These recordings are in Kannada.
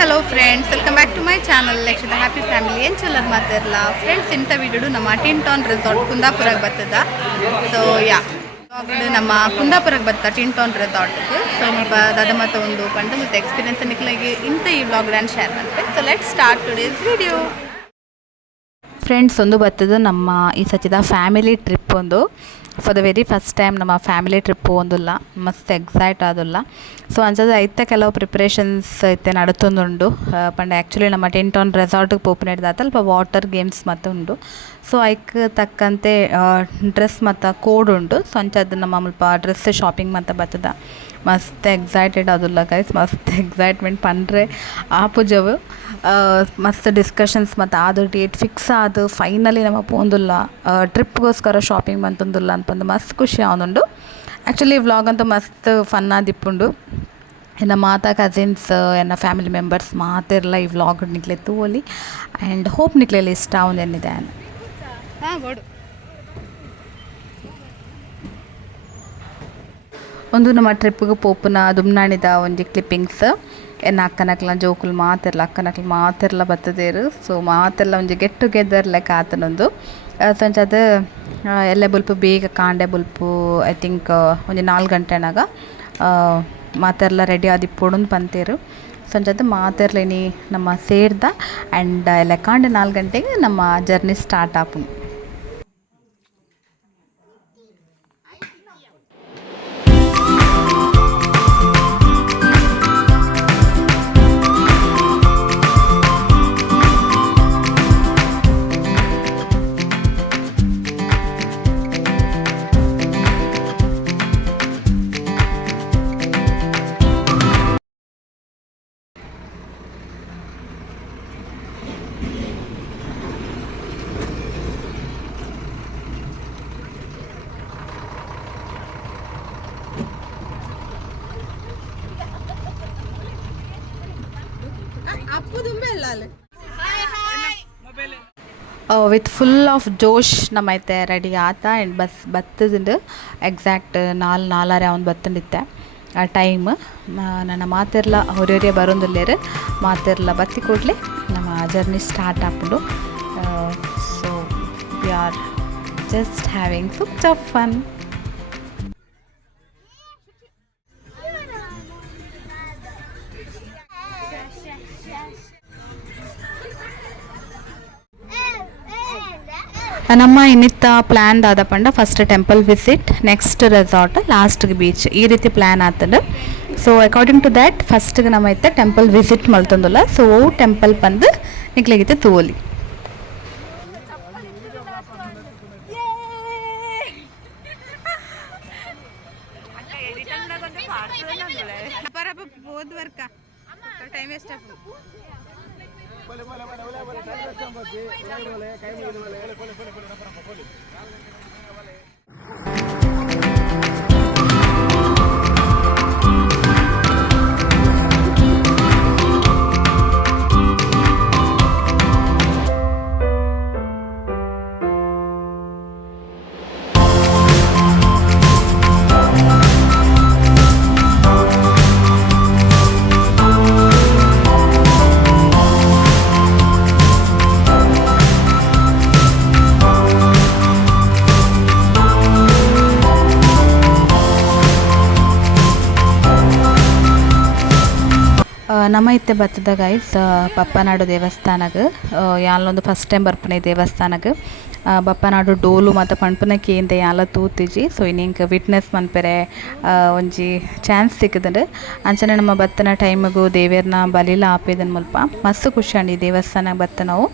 Hello friends, welcome back to my channel ಲಕ್ಷದ ಹ್ಯಾಪಿ ಫ್ಯಾಮಿಲಿ. ಏನು ಚಲೋದು ಮಾತಿರಲ್ಲ ಫ್ರೆಂಡ್ಸ್. ಇಂಥ ವಿಡಿಯೋಡು ನಮ್ಮ ಟಿನ್ ಟಾನ್ ರೆಸಾರ್ಟ್ ಕುಂದಾಪುರಕ್ಕೆ ಬರ್ತದ. ಸೊ ನಮ್ಮ ಕುಂದಾಪುರಕ್ಕೆ ಬರ್ತಾ ಟಿನ್ ಟಾನ್ ರೆಸಾರ್ಟ್ಗೆ. ಸೊ ದಾದ ಮತ್ತು ಒಂದು ಪಂಡ ಮತ್ತು ಎಕ್ಸ್ಪೀರಿಯನ್ಸ್ ನಿಕ್ಲಾಗಿ ಇಂಥ ಈ ವ್ಲಾಗ್ ನಾನು ಶೇರ್ ಮಾಡ್ತೇನೆ. So let's start today's video. Friends, ಒಂದು ಬರ್ತದೆ ನಮ್ಮ ಈ ಸಚಿದ ಫ್ಯಾಮಿಲಿ ಟ್ರಿಪ್. ಒಂದು for the very first time ನಮ್ಮ ಫ್ಯಾಮಿಲಿ ಟ್ರಿಪ್ ಒಂದಿಲ್ಲ, ಮಸ್ತ್ ಎಕ್ಸೈಟ್ ಆದಿಲ್ಲ. ಸೊ ಅಂಚದ ಐತೆ ಕೆಲವು ಪ್ರಿಪ್ರೇಷನ್ಸ್ ಐತೆ ನಡತೊಂದುಂಡು. ಪಂಡ ಆ್ಯಕ್ಚುಲಿ ನಮ್ಮ ಟಿನ್ ಟಾನ್ ರೆಸಾರ್ಟ್ಗೆ ಪೋಪುನೆಡ್ದಾತ ಅಲ್ಪ ವಾಟರ್ ಗೇಮ್ಸ್ ಮತ್ತು ಉಂಡು. ಸೊ ಐಕ್ ತಕ್ಕಂತೆ ಡ್ರೆಸ್ ಮತ್ತು ಕೋಡ್ ಉಂಡು. ಸೊ ಅಂಚದ ನಮ್ಮ ಮುಲ್ಪ ಡ್ರೆಸ್ ಶಾಪಿಂಗ್ ಮತ್ತು ಬರ್ತದ. ಮಸ್ತ್ ಎಕ್ಸೈಟೆಡ್ ಆದಿಲ್ಲ ಗೈಸ್, ಮಸ್ತ್ ಎಕ್ಸೈಟ್ಮೆಂಟ್ ಪಂಡ್ರೆ ಆಪುಜವು. ಮಸ್ತ್ ಡಿಸ್ಕಷನ್ಸ್ ಮತ್ತು ಅದು ಡೇಟ್ ಫಿಕ್ಸ್ ಆದ ಫೈನಲಿ ನಮ್ಮ ಪೋಂದುಲ್ಲ ಟ್ರಿಪ್ಗೋಸ್ಕರ ಶಾಪಿಂಗ್ ಬಂತೊಂದುಲ್ಲ ಅನ್ಪಂದು ಮಸ್ತ್ ಖುಷಿ ಆವೊಂದುಂಡು. ಆ್ಯಕ್ಚುಲಿ ವ್ಲಾಗ್ ಅಂತೂ ಮಸ್ತ್ ಫನ್ ಆದಿಪ್ಪುಂಡು. ಎನ್ನ ಮಾತಾ ಕಸಿನ್ಸ್ ಎನ್ನ ಫ್ಯಾಮಿಲಿ ಮೆಂಬರ್ಸ್ ಮಾತೆರ್ಲ ಈ ವ್ಲಾಗ್ ನಿಕ್ಲೆ ತೂವೊಲಿ ಆ್ಯಂಡ್ ಹೋಪ್ ನಿಕ್ಲೆಲ್ಲ ಇಷ್ಟ ಆವೊಂದೆನ್ನಿದೆ. ಒಂದು ನಮ್ಮ ಟ್ರಿಪ್ಪಿಗೆ ಪೋಪುನ ದುಮ್ನಾಣಿದ ಒಂಜಿ ಕ್ಲಿಪ್ಪಿಂಗ್ಸ್. ಎನ್ನ ಅಕ್ಕನಕ್ಲ ಜೋಕುಲು ಅಕ್ಕನಕ್ಲು ಮಾತೆರ್ಲ ಬತ್ತದೇರು. ಸೊ ಮಾತೆಲ್ಲ ಒಂಜಿ ಗೆಟ್ ಟುಗೆದರ್ ಲೆಕ್ಕ ಆತನೊಂದು. ಸೊ ಅಂಚದು ಎಲ್ಲೆ ಬುಲ್ಪು ಬೇಗ ಕಾಂಡೆ ಬುಲ್ಪು ಐ ಥಿಂಕ್ ಒಂಜಿ 4 ಗಂಟೆನಾಗ ಮಾತೆರ್ಲ ರೆಡಿ ಆದಿಪ್ಪೊಡುಂದು ಪಂತೇರು. ಸೊ ಅಂಚದು ಮಾತೆರ್ಲೇನಿ ನಮ್ಮ ಸೇರ್ದ ಆ್ಯಂಡ್ ಎಲ್ಲ ಕಾಂಡೆ 4 ಗಂಟೆಗೆ ನಮ್ಮ ಜರ್ನಿ ಸ್ಟಾರ್ಟ್ ಆಪುಂಡು. ವಿತ್ ಫುಲ್ ಆಫ್ ಜೋಶ್ ನಮ್ಮೈತೆ ರೆಡಿ ಆತ ಆ್ಯಂಡ್ ಬಸ್ ಬತ್ತದುಂಡು. ಎಕ್ಸಾಕ್ಟ್ 4:04 ಅವ್ನು ಬತ್ತಂಡಿತ್ತೆ ಆ ಟೈಮ್. ನನ್ನ ಮಾತೆರ್ಲ ಹೊರೇ ಬರೋದಿಲ್ಲೇರು. ಮಾತೆರ್ಲ ಬತ್ತಿ ಕೂಡಲೇ ನಮ್ಮ ಜರ್ನಿ ಸ್ಟಾರ್ಟ್ ಆಪುಂಡು. So we are just having such of fun. ನಮ್ಮ ಇನ್ನಿತ್ತ ಪ್ಲ್ಯಾನ್ ದಾದ ಪಂಡ first temple visit, next resort, ಲಾಸ್ಟ್ಗೆ ಬೀಚ್, ಈ ರೀತಿ ಪ್ಲ್ಯಾನ್ ಆಗ್ತದೆ. ಸೊ ಅಕಾರ್ಡಿಂಗ್ ಟು ದ್ಯಾಟ್ ಫಸ್ಟ್ಗೆ ನಮ್ಮ ಐತೆ ಟೆಂಪಲ್ ವಿಸಿಟ್ ಮಲ್ತೊಂದಿಲ್ಲ. ಸೊ ಟೆಂಪಲ್ ಬಂದು ನಿಕ್ಲಿಗಿತ್ತೆ ತೂವಲಿ. ಟೈಮ್ ವೇಸ್ಟ್ ನಮ್ಮ ಇತ್ತೆ ಬತ್ತದ ಗೈಸ್ ಬಪ್ಪನಾಡು ದೇವಸ್ಥಾನಕ್ಕೆ. ಯಾಲೊಂದು ಫಸ್ಟ್ ಟೈಮ್ ಬರ್ಪನೆ ದೇವಸ್ಥಾನಕ್ಕೆ. ಬಪ್ಪನಾಡು ಡೋಲು ಮತ್ತು ಪಂಪನಕ್ಕೆ ಅಂತ ಯಾಲ ತೂತಿಜಿ. ಸೊ ಇನ್ನಿಂಕ್ ವಿಟ್ನೆಸ್ ಮನ್ಪೆರೆ ಒಂಜಿ ಚಾನ್ಸ್ ಸಿಕ್ಕದಂಡು. ಅಂಚನೆ ನಮ್ಮ ಬತ್ತನ ಟೈಮಿಗೂ ದೇವೇರ್ನ ಬಲಿಲ ಆಪೇದನ್ ಮುಲ್ಪ ಮಸ್ತ್ ಖುಷಿ ಅಂಡಿ ಈ ದೇವಸ್ಥಾನಕ್ಕೆ ಬತ್ತ ನಾವು.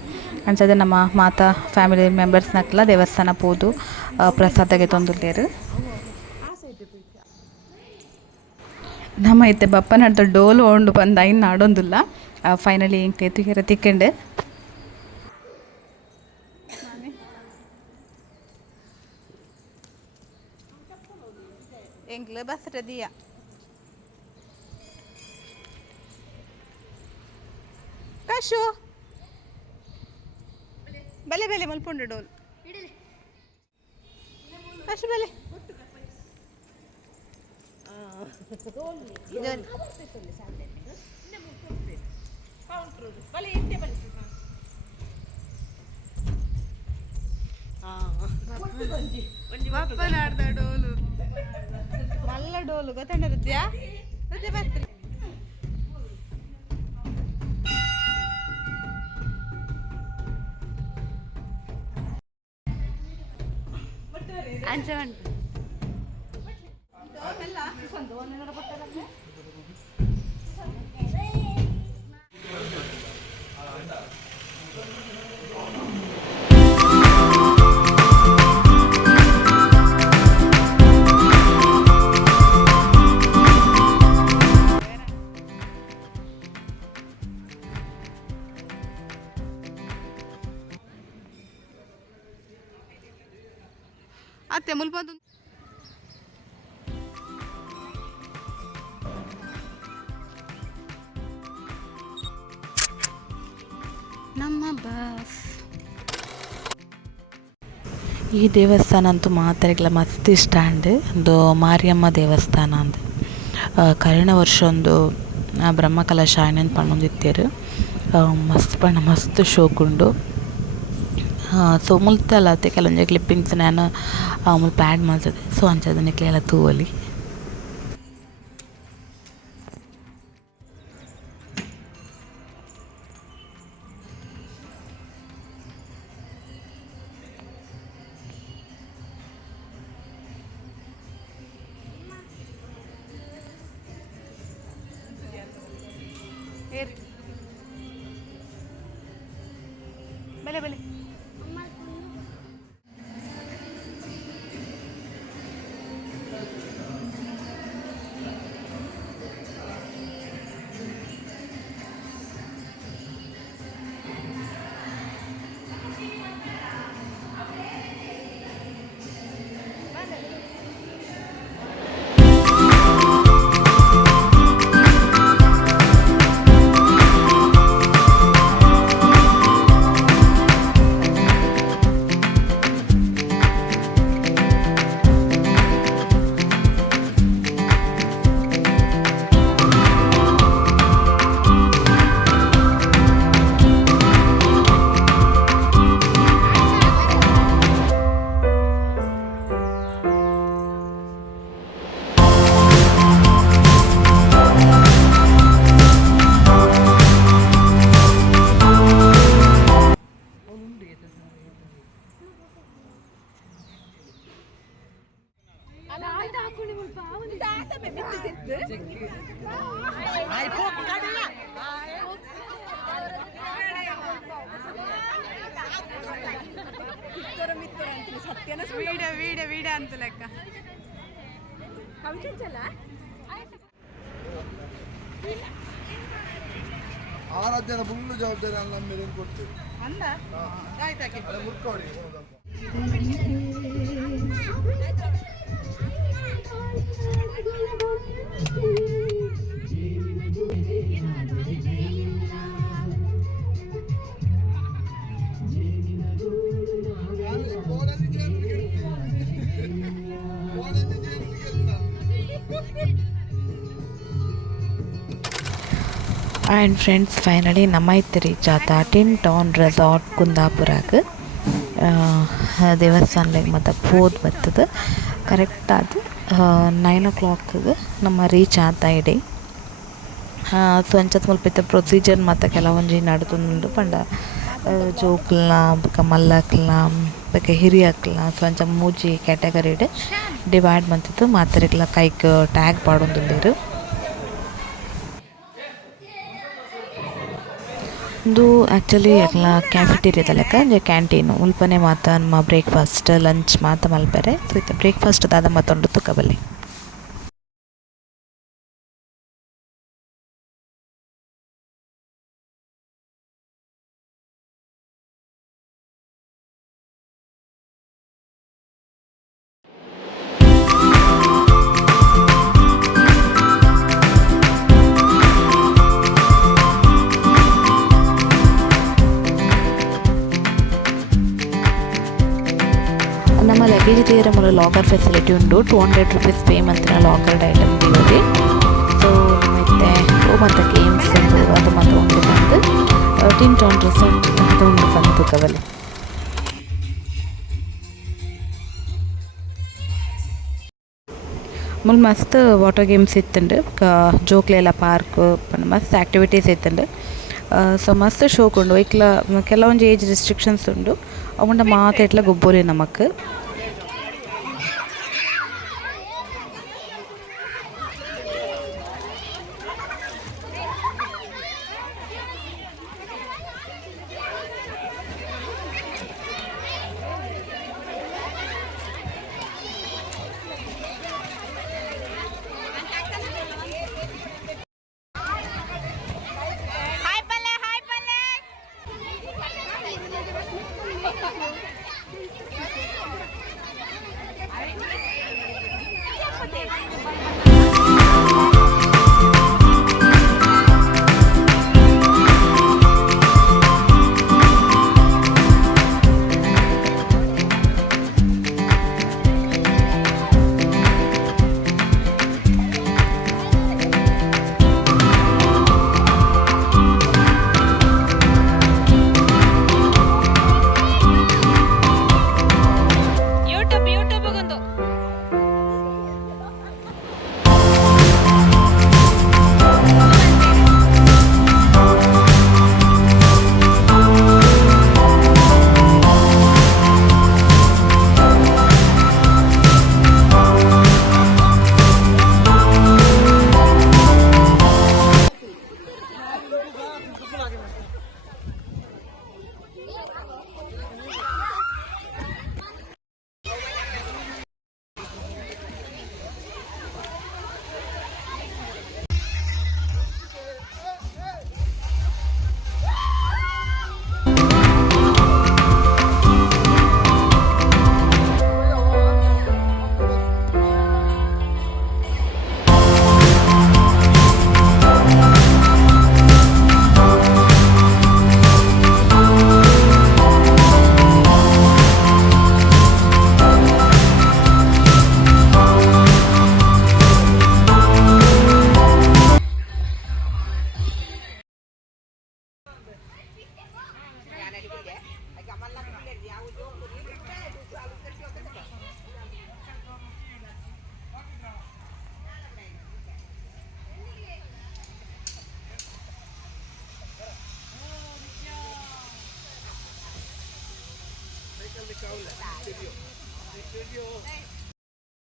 ಅಂಚದೆ ನಮ್ಮ ಮಾತಾ ಫ್ಯಾಮಿಲಿ ಮೆಂಬರ್ಸ್ನಕ್ಲ ದೇವಸ್ಥಾನ ಪೋದು ಪ್ರಸಾದಗೆ ತೊಂದುಲ್ಲೇರು. ನಮ್ಮ ಐತೆ ಬಪ್ಪನಡ್ದ ಡೋಲು ಉಂಡು ಬಂದು ಐನ್ ಆಡೊಂದಿಲ್ಲ. ಫೈನಲಿ ಹಿಂಗೆ ತೇತುಗೆರ ತಿಕ್ಕಂಡು ಎಂಗ್ಲ ಬಸ್ ರೆದಿಯ ಕಶು ಬಲೆ ಬಲೆ ಮಲ್ಪುಂಡು ಡೋಲ್ ಕಶು ಬಲೆ ಬಪ್ಪನಾಡ್ದ ಡೋಲು ಮಲ್ಲ ಡೋಲು ಗೊತ್ತಂಡ ಹೃದಯ ಹೃದಯ ಬರ್ತೀರಿ ಅಂಚವಂಡ ಅತ್ತೆ ಮುಲ್ಬಂದು ನಮ್ಮ ಬಸ್ ಈ ದೇವಸ್ಥಾನ ಅಂತೂ ಮಾತಾಡಿಲ್ಲ ಮಸ್ತ್ ಇಷ್ಟ ಅಂಡ್ ಒಂದು ಮಾರಿಯಮ್ಮ ದೇವಸ್ಥಾನ ಅಂದ್ ಕಳೆದ ವರ್ಷ ಒಂದು ಬ್ರಹ್ಮಕಲಶ ಆಯ್ನ ಪಣ್ಣೊಂದಿತ್ತೇರು ಮಸ್ತ್ ಪಣ್ಣ ಮಸ್ತ್ ಶೋಕುಂಡು ಸೊ ಮುಲ್ತಲ್ಲ ಅತ್ತೆ ಕೆಲವೊಂದು ಕ್ಲಿಪ್ಪಿಂಗ್ಸ್ ನಾನು ಮುಲ್ಪ ಆ್ಯಡ್ ಮಾಡ್ತದೆ ಸೊ ಅಂಚದ ನಿಕ್ಲೆಲ್ಲ ತೂವಲಿ ಬೆಲೆ ಬೆಲೆ ವೀಡಿಯೋ ಅಂತ ಲೆಕ್ಕ ಆರಾಧ್ಯನ ಫುಲ್ಲು ಜವಾಬ್ದಾರಿ ನಮ್ಮ ಮೇಲೆ ಕೊಡ್ತೇವೆ ಅಂದ ಆಯ್ತಾಕೆ ಮುರ್ಕೋಡಿ ಆ್ಯಂಡ್ ಫ್ರೆಂಡ್ಸ್ ಫೈನಲಿ ನಮ್ಮ ಐತೆ ರೀಚ್ ಆತ ಟಿನ್ ಟಾನ್ ರೆಸಾರ್ಟ್ ಕುಂದಾಪುರಾಗ ದೇವಸ್ಥಾನದಾಗ ಮತ್ತು ಹೋದ್ ಬರ್ತದೆ ಕರೆಕ್ಟ್ ಅದು 9 o'clock ನಮ್ಮ ರೀಚ್ ಆತ ಇಡೀ ಸೊ ಅಂಚತ್ ಮುಲ್ಪ ಇತ್ತ ಪ್ರೊಸೀಜರ್ ಮತ್ತು ಕೆಲವೊಂಜಿ ನಡ್ತುಂಡು ಪಂಡ ಜೋಕ್ಲ ಬೊಕ ಮಲ್ಲಕ್ಲ ಬೊಕ ಹಿರಿಯಕ್ಲ ಸೊ ಅಂಚ ಮೂಜಿ ಕ್ಯಾಟಗರಿಡ್ ಡಿವೈಡ್ ಮಂತಿತ್ತು ಮಾತೆರೆಗ್ಲ ಕೈಕ್ ಟ್ಯಾಗ್ ಪಾಡೊಂದುಲ್ಲೆರ್ ಒಂದು ಆ್ಯಕ್ಚುಲಿ ಎಲ್ಲ ಕ್ಯಾಫೆಟೇರಿಯಾದ ಲೆಕ್ಕ ಅಂದರೆ ಕ್ಯಾಂಟೀನು ಉಲ್ಪನೆ ಮಾತ ನಮ್ಮ ಬ್ರೇಕ್ಫಾಸ್ಟ್ ಲಂಚ್ ಮಾತ ಮಲ್ಪೆರೆ ಸೊ ಇತ್ತು ಬ್ರೇಕ್ಫಾಸ್ಟ್ ದಾದ ಮತ್ತೊಂದು ತುಕ್ಕಬಲ್ಲಿ ನಮ್ಮ ಲಗೇಜ್ ತೀರ ಮೂಲ ಲಾಕರ್ ಫೆಸಿಲಿಟಿ ಉಂಡು 200 rupees ಪೇ ಮಂತಿನ ಲಾಕರ್ ಐಟಮ್ ದಿವರಿ ಸೊ ಮತ್ತೆ ಮತ್ತು ಗೇಮ್ಸ್ ಉಂಡು ಅದು ಮಾತ್ರ ಉಂಡು ಬಂದು ಟಿನ್ ಟಾನ್ ರೆಸಾರ್ಟ್ ಅದು ಉಂಡು ಬಂದು ಕವಲೆ ಮುಲ್ ಮಸ್ತ್ ವಾಟರ್ ಗೇಮ್ಸ್ ಇತ್ತುಂಡು ಜೋಕ್ಲೆಲ್ಲ ಪಾರ್ಕ್ ಮಸ್ತ್ ಆ್ಯಕ್ಟಿವಿಟೀಸ್ ಇತ್ತುಂಡು ಸೊ ಮಸ್ತ್ ಶೋಕ್ ಉಂಡು ಇಕ್ಲ ಕೆಲವೊಂದು ಏಜ್ ರೆಸ್ಟ್ರಿಕ್ಷನ್ಸ್ ಉಂಡು ಅವುಂಡ ಮಾತ ಇಟ್ಲ ಗೊಬ್ಬೋಲಿ ನಮಕ್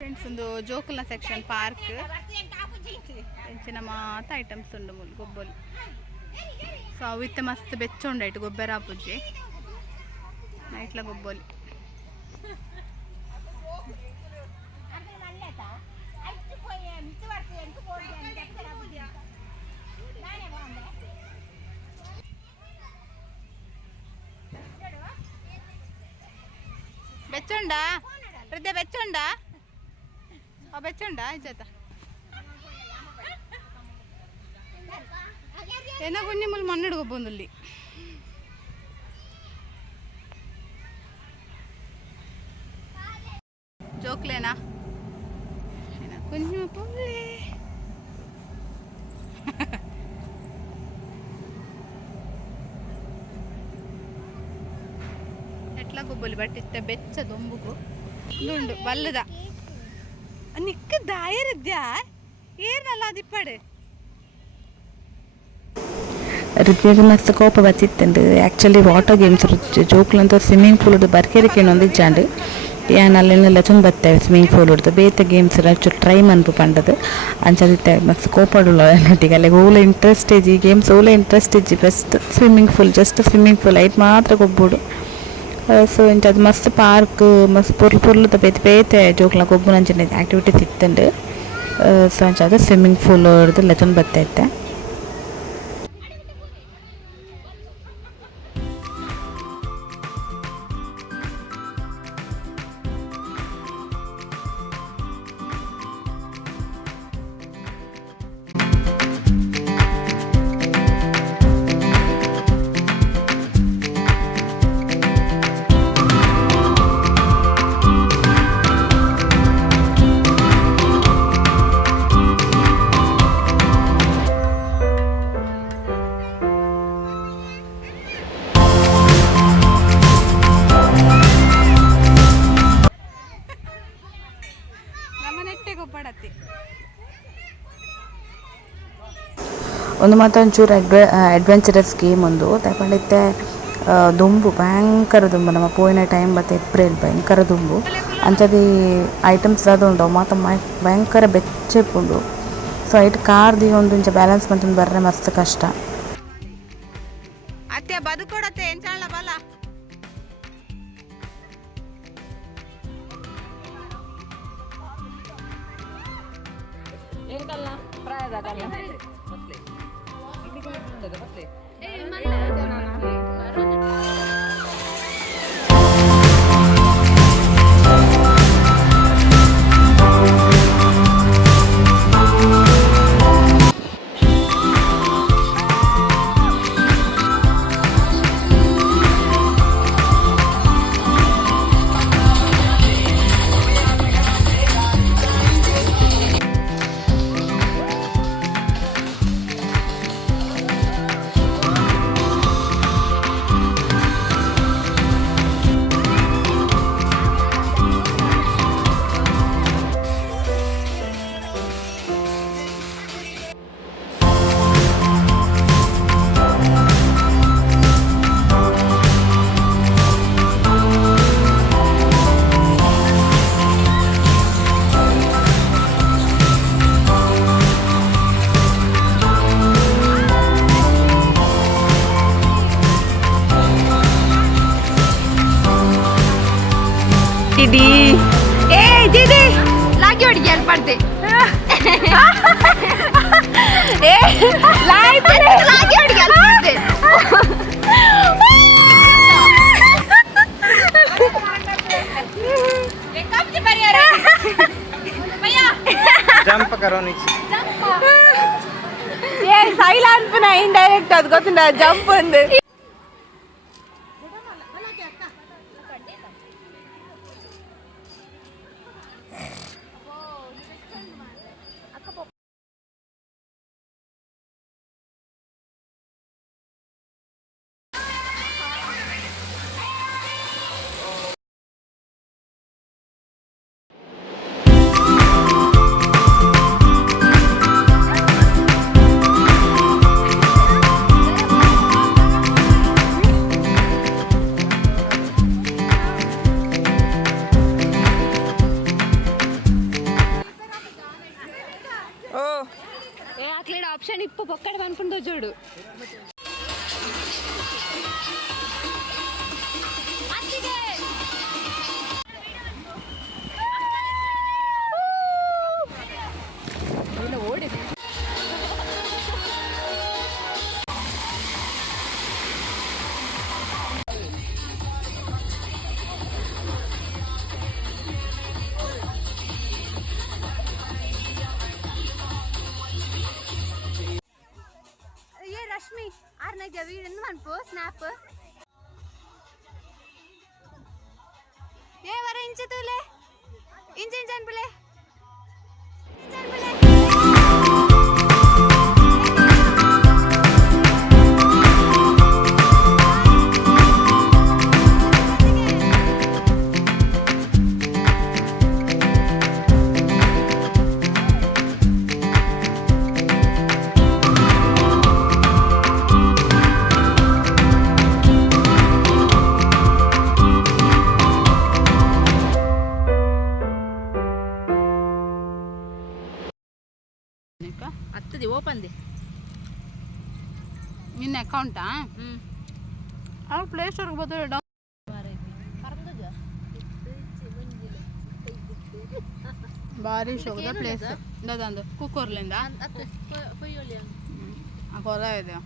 ಫ್ರೆಂಡ್ಸ್ ಒಂದು ಜೋಕುಲ ಸೆಕ್ಷನ್ ಪಾರ್ಕ್ ಎಂಚಿನ ಮಾತ ಐಟಮ್ಸ್ ಉಂಡು ಮುಲ್ ಗೊಬ್ಬೊಲಿ ಸೊ ಅವಿತ್ತ ಮಸ್ತ್ ಬೆಚ್ಚ ಉಂಡಾಯ್ತು ಗೊಬ್ಬರ ಪೂಜೆ ನೈಟ್ಲ ಗೊಬ್ಬೊಲಿ ಬೆಚ್ಚುಂಡ ಹೃದಯ ಬೆಚ್ಚುಂಡ ಬೆಚ್ಚುಂಡ ಇಜ್ಜತ ಏನ ಕುഞ്ഞി ಮುಲ್ ಮಣ್ಣಿಡು ಗೊಬ್ಬೊಂದುಲ್ಲಿ ಜೋಕ್ಲೇನಾ ಕುഞ്ഞു ಪುಲ್ಲೆ ಎಟ್ಲ ಗೊಬ್ಬೊಲಿ ಬಟ್ ಇತ್ತ ಬೆಚ್ಚ ದೊಂಬುಗು ಉಂಡು ಬಲ್ಲದ ನಿಕ್ಕ ದಾಯರಿದ್ಯಾ ಏನಲ್ಲ ಅದಿಪ್ಪಡೆ ರಿದ್ಯಗೆ ಮಸ್ತ್ ಕೋಪ ಬಚ್ಚಿತ್ತುಂಡು ಆ್ಯಕ್ಚುಲಿ ವಾಟರ್ ಗೇಮ್ಸ್ ಜೋಕ್ಲಂತ ಸ್ವಿಮ್ಮಿಂಗ್ ಪೂಲ್ ಬರ್ಕೇರಿಕೆ ಒಂದಿಜ್ಜಾಂಡು ಯಾನ್ ಅಲ್ಲೆಲ್ಲ ಚಂದ ಬರ್ತೇವೆ ಸ್ವಿಮ್ಮಿಂಗ್ ಪೂಲ್ ಹಿಡ್ದು ಬೇತೆ ಗೇಮ್ಸ್ ಚೂರು ಟ್ರೈ ಮನ್ಪು ಪಂಡದು ಅಂಚದಿತ್ತೆ ಮಸ್ತ್ ಕೋಪಡುಲ್ಲ ನಟಿಗೆ ಅಲ್ಲಿಗೆ ಓಲೆ ಇಂಟ್ರೆಸ್ಟ್ ಈ ಗೇಮ್ಸ್ ಓಲೆ ಇಂಟ್ರೆಸ್ಟ್ ಇಜ್ಜಿ best swimming pool just swimming pool ಐಟ್ ಮಾತ್ರ ಗೊಬ್ಬುಡು ಸೊ ಇಂಚ ಅದು ಮಸ್ತ್ ಪಾರ್ಕ್ ಮಸ್ತ್ ಪುರ್ಲದ ಬೇತೆ ಜೋಕ್ಲ ಗೊಬ್ಬು ನಂಚಿನ ಆ್ಯಕ್ಟಿವಿಟೀಸ್ ಇತ್ತುಂಡು ಸೊ ಅಂಚ ಅದು ಸ್ವಿಮ್ಮಿಂಗ್ ಪೂಲ್ ಹಿಡ್ದು ಎಲ್ಲ ಚಂದ ಬರ್ತೈತೆ ಒಂದು ಮತ್ತೊಂಚೂರು ಅಡ್ವೆಂಚರಸ್ ಗೇಮ್ ಒಂದು ತಗೊಂಡಿತ್ತೆ. ದುಂಬು ಭಯಂಕರ ದುಂಬು ನಮ್ಮ ಪೋಯಿನ ಟೈಮ್ ಬತ್ತೆ ಏಪ್ರಿಲ್ ಭಯಂಕರ ದುಂಬು ಅಂಥದ್ದು ಐಟಮ್ಸ್ ಅದು ಉಂಟು ಮಾತ್ರ ಭಯಂಕರ ಬೆಚ್ಚೆಪ್ಪುಂಡು. ಸೊ ಐಟ್ ಕಾರ್ದು ಒಂದು ಇಂಚ ಬ್ಯಾಲೆನ್ಸ್ ಮಾಡ್ಕೊಂಡು ಬರ್ರೆ ಮಸ್ತ್ ಕಷ್ಟ. ಅತ್ತೆ ಬದುಕೊಡತ್ತೆ ಎಂಚಾಳ ಬಲ दीदी ए दीदी लागी ಹೊಡಿ ಗೆಲ್ ಪಡ್ತೆ ए लागी ಹೊಡಿ ಗೆಲ್ ಪಡ್ತೆ कब से बढ़िया रे भैया जंप करो नीचे ये साइलेंट पुना इंडायरेक्ट ಅದು ಗೊತ್ತುಂಟಾ ಜಂಪ್ ಒಂದು ఆప్షన్ ఇప్పు పొక్కడ అనుకుంటూ చూడు ఓడి ರಶ್ಮಿ ಆರ್ನಾಗ ವೀಡಿಯೋ ಎಂದು ಮನ್ಪು ಸ್ನ್ಯಾಪ್ ಏ ವರ ಇಂಚೆ ತೂಲೆ ಇಂಚೆ ಇಂಚೆ ಅನ್ಪುಲೆ ಹತ್ತದಿ ಓಪನ್ದಿ ನಿನ್ನ ಅಕೌಂಟಾ ಅವ್ರು ಪ್ಲೇ ಸ್ಟೋರ್ಗೆ ಬೋದು ಭಾರಿ ಶೋಕದ ಪ್ಲೇಸ್ ಅದಂದು ಕುಕ್ಕೂರ್ಲಿಂದ ಹೊರ ಇದೆ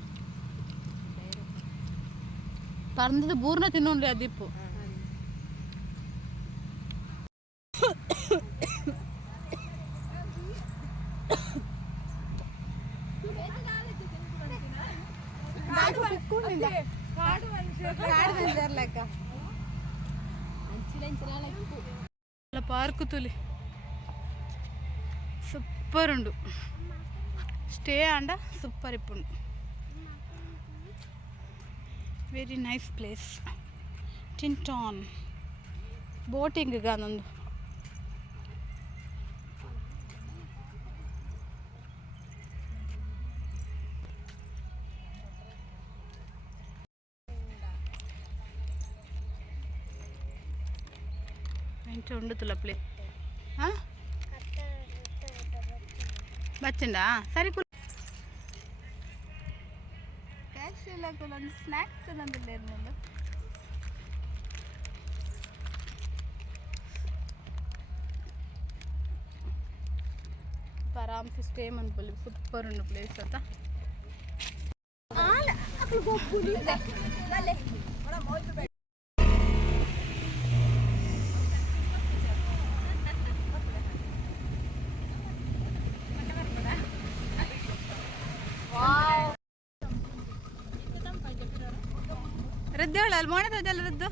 ಪರಂದದ ಬೂರ್ನ ತಿನ್ನೋಣ್ರಿ ಅದಿಪ್ಪು పార్కు తులి సూపర్ ఉండు స్టే అండ సూపర్ ఇప్పుడు వెరీ నైస్ ప్లేస్ ಟಿಂಟಾನ್ ಬೋಟಿಂಗ್ ಗಾನೊಂದು ఇంచు ఉండు తులప్లే వచ్చిందా సరే స్నాక్స్ తినందులేరు ముందు आराम से स्टे मन बोले सुपर उन्न प्लेस होता रद्द ಹೇಳಲ್ಲ ಮೋಣದಲ್ಲ ರದ್ದು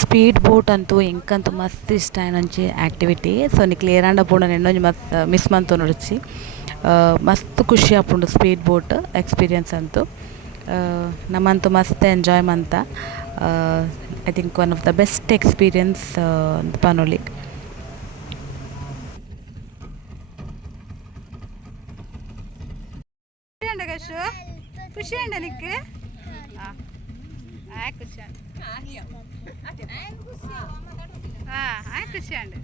ಸ್ಪೀಡ್ ಬೋಟ್ ಅಂತೂ ಎಂಕಂತೂ ಮಸ್ತ್ ಇಷ್ಟ ನಂಚಿ ಆ್ಯಕ್ಟಿವಿಟಿ ಸೊ ನೀ ಕ್ಲಿಯರ್ ಆಂಡ ಪೂಣ ನೆನ್ನೊಂಜಿ ಮಸ್ತ್ ಮಿಸ್ ಮಂತು ನೋಡಿಸಿ ಮಸ್ತ್ ಖುಷಿ ಆಪುಂಡು ಸ್ಪೀಡ್ ಬೋಟ್ ಎಕ್ಸ್ಪೀರಿಯನ್ಸ್ ಅಂತೂ ನಮ್ಮಂತೂ ಮಸ್ತ್ ಎಂಜಾಯ್ ಮಂತ I think one of the best experience ಪನೊಲಿ ಖುಷಿ ಅಂಡ ನಿಕ್ಕೆ ಖುಷಿ ಖುಷಿ ಅಂಡ್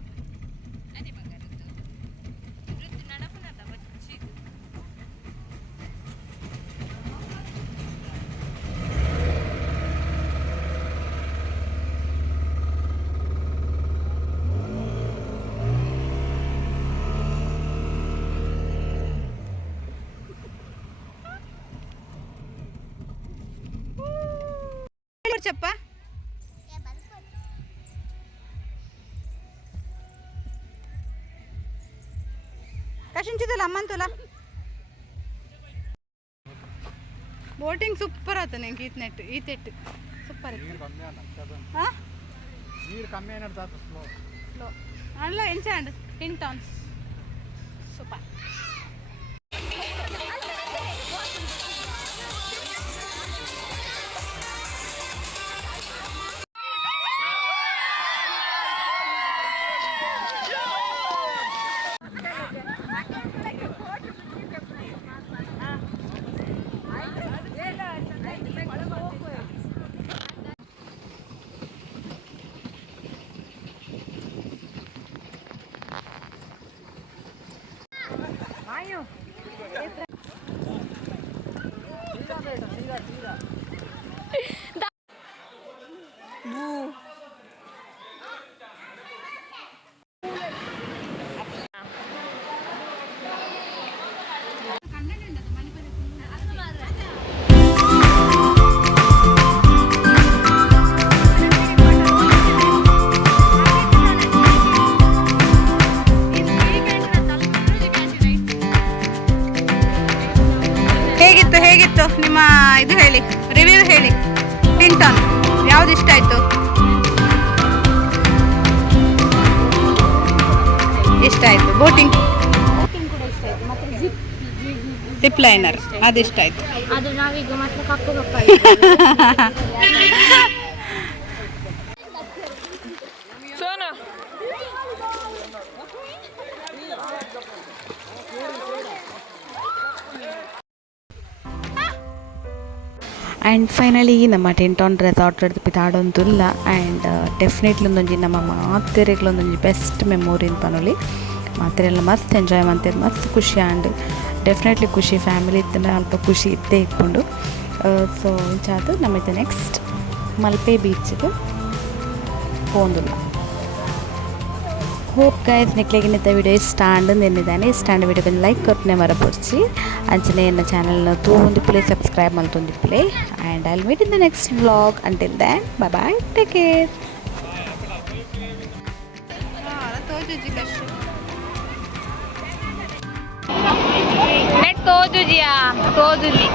చెప్ప ಕಶಿಂಚಿದಲ್ಲ ಅಮ್ಮಂತಲ್ಲ ಬೋಟಿಂಗ್ ಸೂಪರ್ ಆತ ನಿಂಗೆ ಈತೆಟ್ಟು ಸೂಪರ್ ನೀರು ಕಮ್ಮಿ ಏನಾಡ್ತಾ ಸ್ಲೋ ಅಲ್ಲ ಎಂಚಾಂಡ್ ಟಿನ್ ಟಾನ್ಸ್ ಸೂಪರ್ ಹೇಗಿತ್ತು ನಿಮ್ಮ ಇದು ಹೇಳಿ ರಿವ್ಯೂ ಹೇಳಿ ಟಿಂಟಾನ್ ಯಾವ್ದು ಇಷ್ಟ ಆಯ್ತು ಇಷ್ಟ ಆಯ್ತು ಬೋಟಿಂಗ್ ಕೂಡ ಇಷ್ಟ ಆಯ್ತು ಮತ್ತೆ ಜಿಪ್ ಲೈನರ್ ಅದು ಇಷ್ಟ ಆಯ್ತು ಅದು ನಾವೀಗ ಮತ್ತೆ ಕಪ್ಪು ಸೋನು ಆ್ಯಂಡ್ ಫೈನಲಿ ನಮ್ಮ ಟಿಂಟಾನ್ ರೆಸಾರ್ಟ್ ಪಿತಾಡೊಂದುಲ್ಲ ಆ್ಯಂಡ್ ಡೆಫಿನೆಟ್ಲಿ ಒಂದೊಂಜಿ ನಮ್ಮ ಮಾತೆರೆಗ್ಲೊಂದೊಂಜಿ ಬೆಸ್ಟ್ ಮೆಮೊರಿ ಪನೊಲಿ ಮಾತೆರೆಲ್ಲ ಮಸ್ತ್ ಎಂಜಾಯ್ ಮಾಡ್ತಾರೆ ಮಸ್ತ್ ಖುಷಿ ಆ್ಯಂಡ್ ಡೆಫಿನೆಟ್ಲಿ ಖುಷಿ ಫ್ಯಾಮಿಲಿ ಇತ್ತಂದ್ರೆ ಅಲ್ಪ ಖುಷಿ ಇದ್ದೇ ಇಟ್ಕೊಂಡು ಸೊ ಇಂಚಾದು ನಮಗೆ ನೆಕ್ಸ್ಟ್ ಮಲ್ಪೆ ಬೀಚ್ಗೆ ಹೋಗುದಿಲ್ಲ ಹೋಪ್ ಗೈಸ್ ನಿಕ್ಲೆಗಿನಿದ್ದ ವಿಡಿಯೋ ಇಷ್ಟ ಅಂಡು ಎನ್ನಿದ್ದಾನೆ ಇಷ್ಟ ಅಂಡ ವಿಡಿಯೋ ಬಂದು ಲೈಕ್ ಕೊಟ್ಟನೆ ಮರಪಡಿಸಿ ಅಂಚನೆ ನನ್ನ ಚಾನಲ್ನ ತೂಂದಿಪ್ಪಲೆ ಸಬ್ಸ್ಕ್ರೈಬ್ ಮಲ್ತೊಂದಿಪ್ಪಲೆ and I will meet in the next vlog until then bye bye take care. ನೆಟ್ ತೋಜುಜಿಯಾ ತೋಜುಜಿ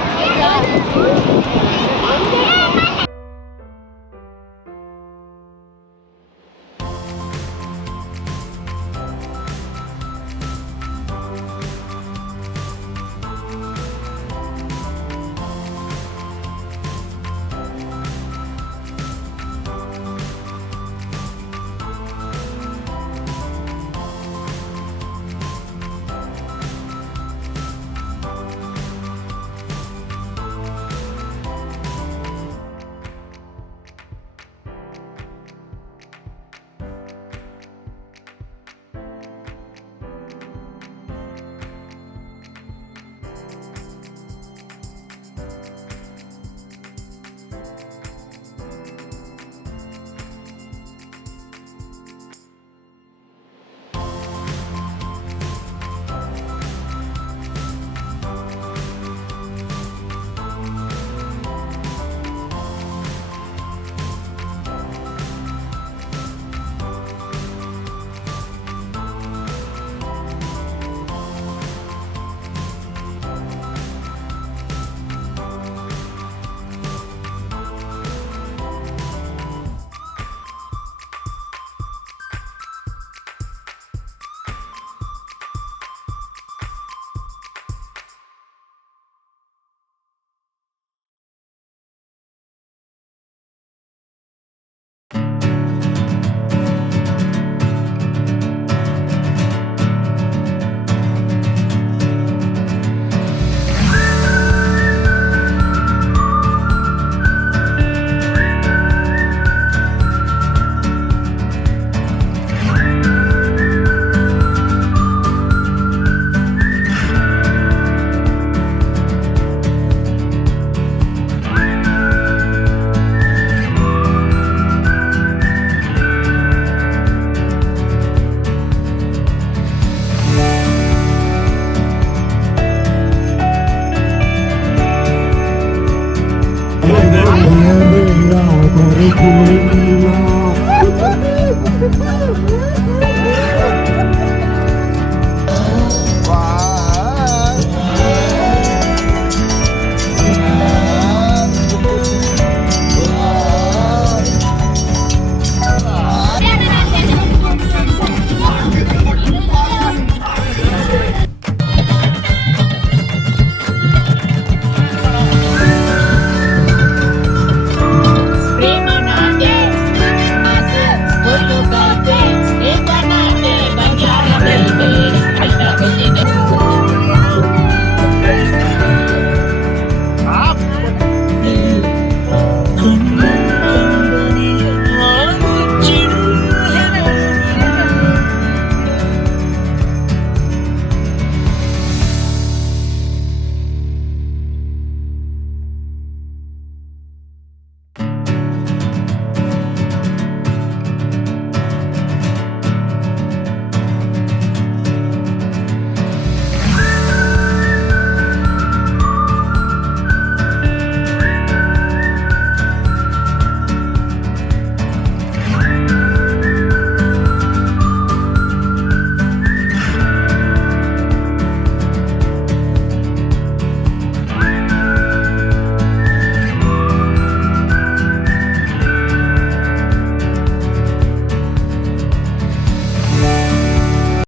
Curriculum